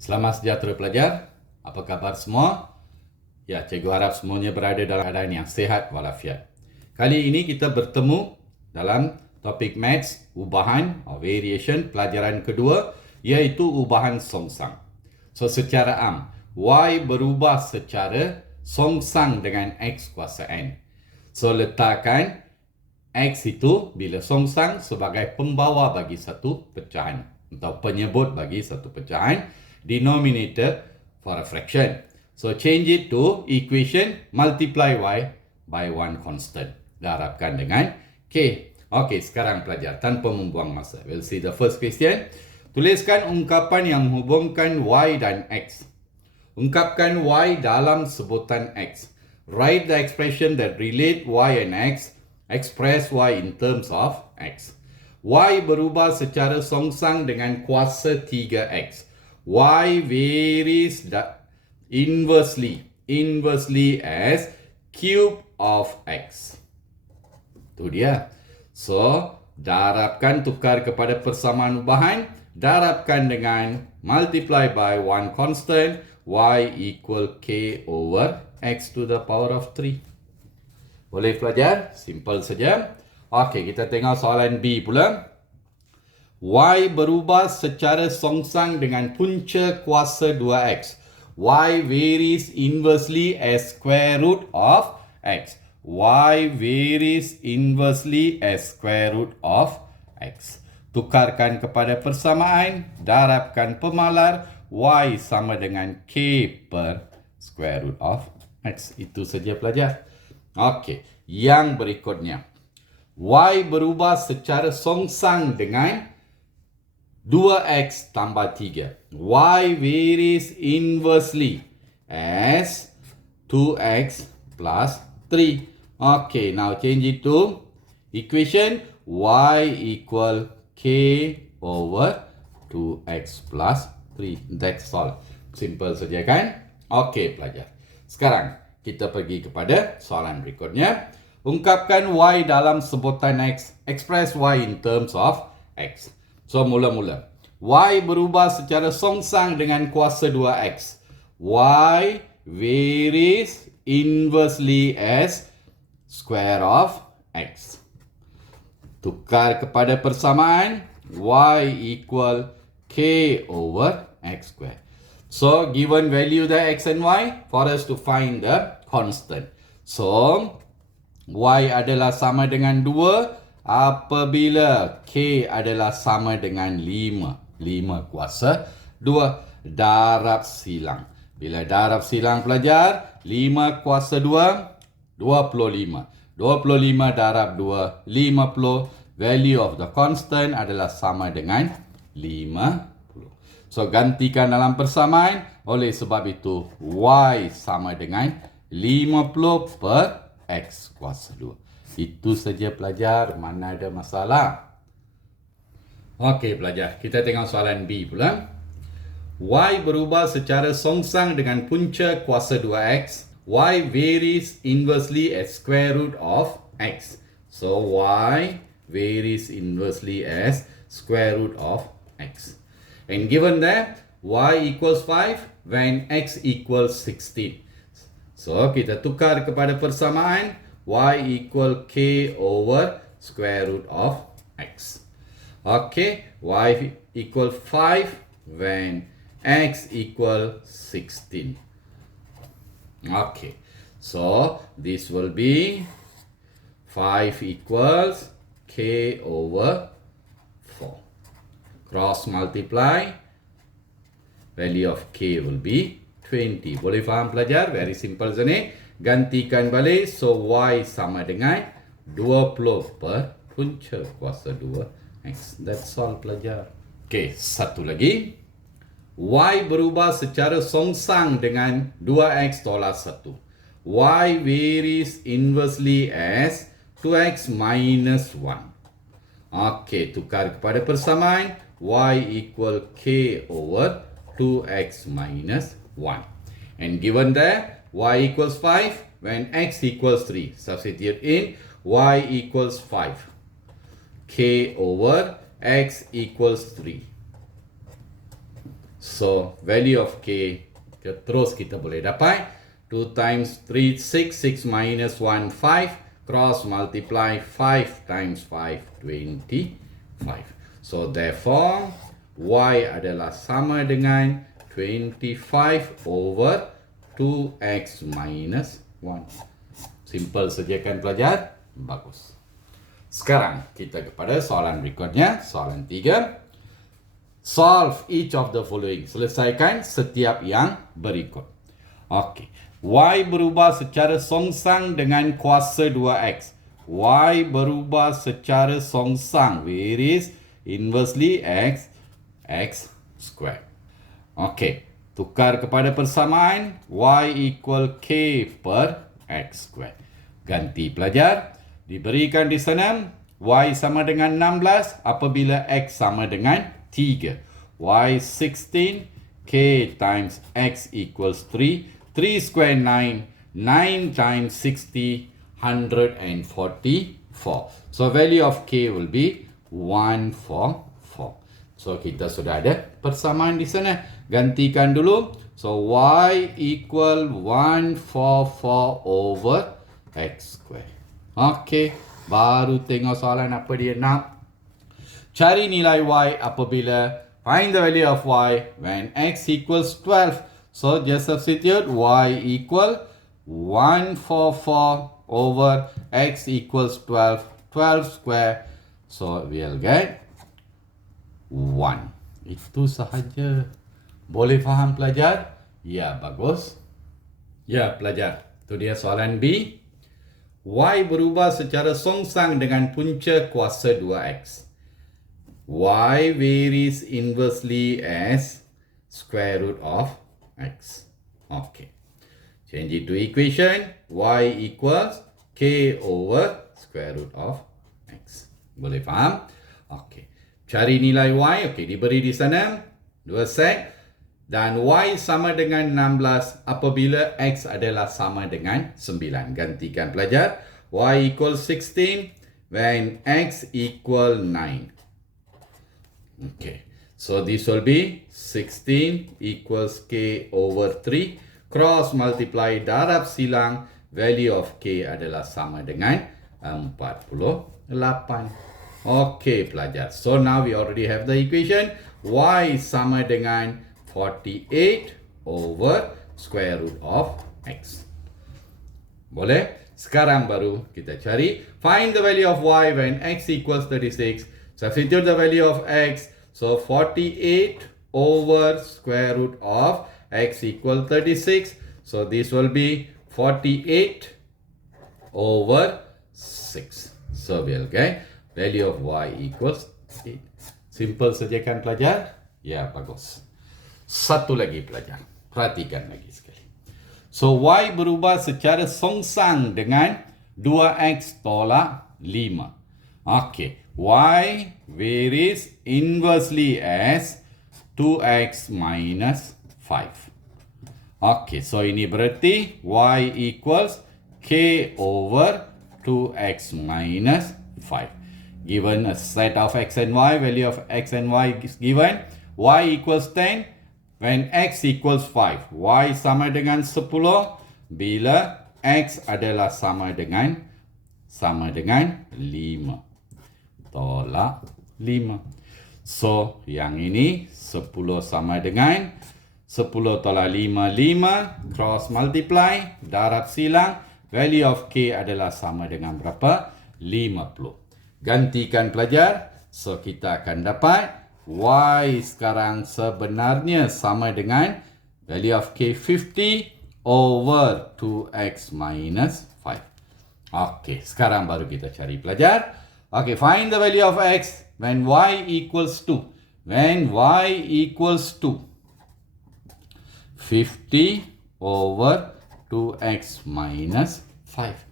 Selamat sejahtera pelajar. Apa khabar semua? Ya, cikgu harap semuanya berada dalam keadaan yang sihat walafiat. Kali ini kita bertemu dalam topik Maths, ubahan atau variation pelajaran kedua, iaitu ubahan songsang. So, secara am, Y berubah secara songsang dengan X kuasa N. So, letakkan X itu bila songsang sebagai pembawa bagi satu pecahan atau penyebut bagi satu pecahan, denominator for a fraction. So change it to equation multiply Y by one constant. Darabkan dengan K. Okey, sekarang pelajar tanpa membuang masa. We'll see the first question. Tuliskan ungkapan yang menghubungkan Y dan X. Ungkapkan Y dalam sebutan X. Write the expression that relate Y and X. Express Y in terms of X. Y berubah secara songsang dengan kuasa 3X. Y varies inversely as cube of X. Itu dia. So, darabkan tukar kepada persamaan ubahan. Darabkan dengan multiply by one constant. Y equal K over X to the power of 3. Boleh pelajar? Simple saja. Okey, kita tengok soalan B pula. Y berubah secara songsang dengan punca kuasa 2X. Y varies inversely as square root of X. Y varies inversely as square root of X. Tukarkan kepada persamaan, darabkan pemalar, Y sama dengan K per square root of X. Itu saja pelajar. Okey, yang berikutnya. Y berubah secara songsang dengan 2X tambah 3. Y varies inversely as 2X plus 3. Okay, now change it to equation Y equal K over 2X plus 3. That's all. Simple saja kan? Okay, pelajar. Sekarang kita pergi kepada soalan berikutnya. Ungkapkan Y dalam sebutan X. Express Y in terms of X. So, mula-mula. Y berubah secara songsang dengan kuasa 2X. Y varies inversely as square of X. Tukar kepada persamaan. Y equal K over X square. So, given value the X and Y, for us to find the constant. So, Y adalah sama dengan 2 apabila K adalah sama dengan 5. 5 kuasa 2. Darab silang. Bila darab silang pelajar, 5 kuasa 2, 25. 25 darab 2, 50. Value of the constant adalah sama dengan 50. So, gantikan dalam persamaan. Oleh sebab itu, Y sama dengan 50 per X kuasa 2. Itu saja pelajar, mana ada masalah. Okey pelajar, kita tengok soalan B pula. Y berubah secara songsang dengan punca kuasa 2X. Y varies inversely as square root of X. So Y varies inversely as square root of X. And given that Y equals 5 when X equals 16. So, kita tukar kepada persamaan. Y equal K over square root of X. Okay, Y equal 5 when X equal 16. Okay, so this will be 5 equals K over 4. Cross multiply. Value of K will be 20. Boleh faham pelajar? Very simple sini. Gantikan balik. So, Y sama dengan 20 per punca kuasa 2X. That's all pelajar. Okay, satu lagi. Y berubah secara songsang dengan 2X tolak 1. Y varies inversely as 2X minus 1. Okay, tukar kepada persamaan. Y equal K over 2X minus 1. And given that Y equals 5 when X equals 3. Substitute in Y equals 5. K over X equals 3. So, value of K, terus kita boleh dapat 2 times 3, 6, 6 minus 1, 5, cross multiply 5 times 5, 25. So, therefore, Y adalah sama dengan 25 over 2x minus 1. Simple saja kan pelajar? Bagus. Sekarang kita kepada soalan berikutnya, soalan 3. Solve each of the following. Selesaikan setiap yang berikut. Okey. Y berubah secara songsang dengan kuasa 2x. Y berubah secara songsang, which is inversely x square. Okey. Tukar kepada persamaan. Y equal k per x square. Ganti pelajar. Diberikan di sana. Y sama dengan 16 apabila x sama dengan 3. Y 16, K times X equals 3. 3 square 9. 9 times 60, 144. So value of K will be 144. So kita sudah ada persamaan di sana. Gantikan dulu. So Y equal 144 over X square. Okay. Baru tengok soalan apa dia nak. Cari nilai Y apabila find the value of Y when X equals 12. So just substitute Y equal 144 over X equals 12. 12 square. So we'll get 1. Itu sahaja. Boleh faham pelajar? Ya, bagus. Ya, pelajar. Itu dia soalan B. Y berubah secara songsang dengan punca kuasa 2x. Y varies inversely as square root of x. Okay. Change it to equation. Y equals k over square root of x. Boleh faham? Okay. Cari nilai Y. Okay, diberi di sana. 2 set. Dan Y sama dengan 16 apabila X adalah sama dengan 9. Gantikan pelajar. Y equals 16 when X equal 9. Okay. So this will be 16 equals K over 3. Cross multiply darab silang. Value of K adalah sama dengan 48. Okay pelajar. So now we already have the equation. Y sama dengan 48 over square root of X. Boleh? Sekarang baru kita cari. Find the value of Y when X equals 36. Substitute the value of X. So 48 over square root of X equal 36. So this will be 48 over 6. So we'll get value of Y equals 8. Simple saja kan pelajar? Ya, bagus. Satu lagi pelajar. Perhatikan lagi sekali. So Y berubah secara songsang dengan 2x tolak 5. Okay. Y varies inversely as 2x minus 5. Okay. So ini berarti Y equals K over 2x minus 5. Given a set of x and y, value of x and y is given. Y equals 10. When x equals 5, y sama dengan 10 bila x adalah sama dengan 5. Tolak 5. So, yang ini 10 sama dengan 10 tolak 5, 5. Cross multiply, darab silang. Value of K adalah sama dengan berapa? 50. Gantikan pelajar. So, kita akan dapat Y sekarang sebenarnya sama dengan value of K 50 over 2x minus 5. Okay, sekarang baru kita cari pelajar. Okay, find the value of X when Y equals 2. When Y equals 2. 50 over 2x minus 5.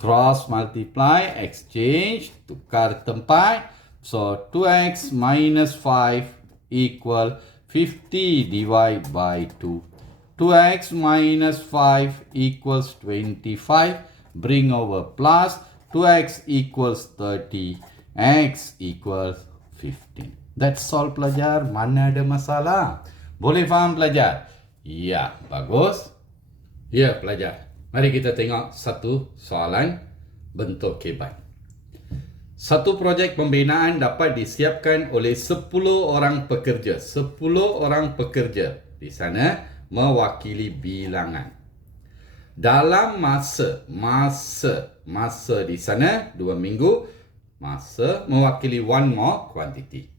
Cross multiply, exchange, tukar tempat. So 2x minus 5 equal 50 divided by 2. 2x minus 5 equals 25. Bring over plus. 2x equals 30. X equals 15. That's all pelajar. Mana ada masalah? Boleh faham pelajar? Ya, bagus. Ya, pelajar. Mari kita tengok satu soalan bentuk kebat. Satu projek pembinaan dapat disiapkan oleh 10 orang pekerja. 10 orang pekerja di sana mewakili bilangan. Dalam masa di sana 2 minggu, masa mewakili one more quantity.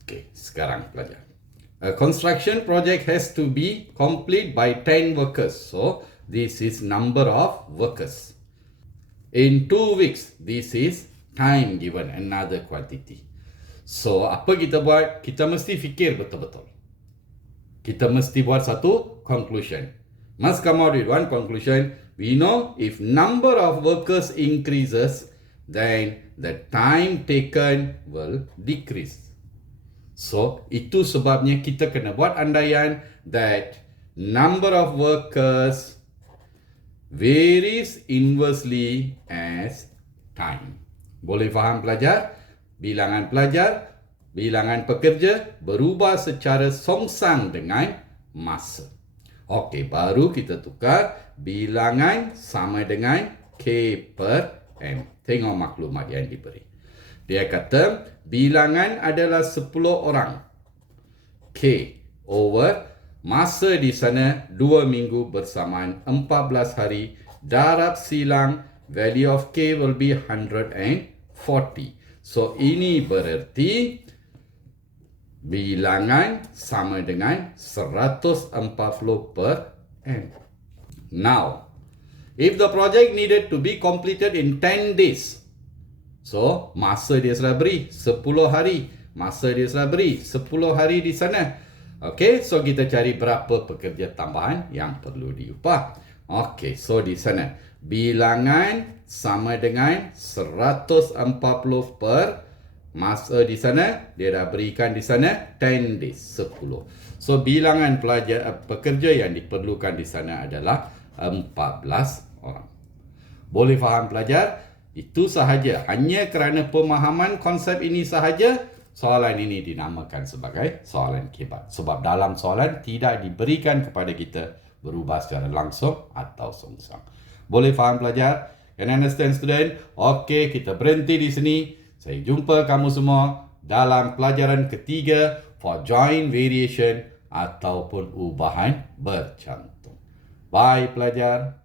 Okey, sekarang pelajar. A construction project has to be complete by 10 workers. So, this is number of workers. In 2 weeks, this is time given, another quantity. So, apa kita buat? Kita mesti fikir betul-betul. Kita mesti buat satu conclusion. Must come out with one conclusion. We know if number of workers increases, then the time taken will decrease. So, itu sebabnya kita kena buat andaian that number of workers varies inversely as time. Boleh faham pelajar? Bilangan pekerja berubah secara songsang dengan masa. Okey, baru kita tukar bilangan sama dengan K per M. Tengok maklumat yang diberi. Dia kata bilangan adalah 10 orang. K over masa di sana 2 minggu bersamaan 14 hari. Darab silang, value of K will be 140. So, ini bererti bilangan sama dengan 140 per M. Now, if the project needed to be completed in 10 days, so, masa dia sudah beri 10 hari. Masa dia sudah beri 10 hari di sana. Okey, so kita cari berapa pekerja tambahan yang perlu diupah. Okey, so di sana bilangan sama dengan 140 per masa di sana. Dia dah berikan di sana 10 days, 10. So, bilangan pekerja yang diperlukan di sana adalah 14 orang. Boleh faham pelajar? Itu sahaja. Hanya kerana pemahaman konsep ini sahaja, soalan ini dinamakan sebagai soalan kebat. Sebab dalam soalan tidak diberikan kepada kita berubah secara langsung atau songsang. Boleh faham pelajar? Can understand student? Okey, kita berhenti di sini. Saya jumpa kamu semua dalam pelajaran ketiga for joint variation ataupun ubahan bercantum. Bye pelajar.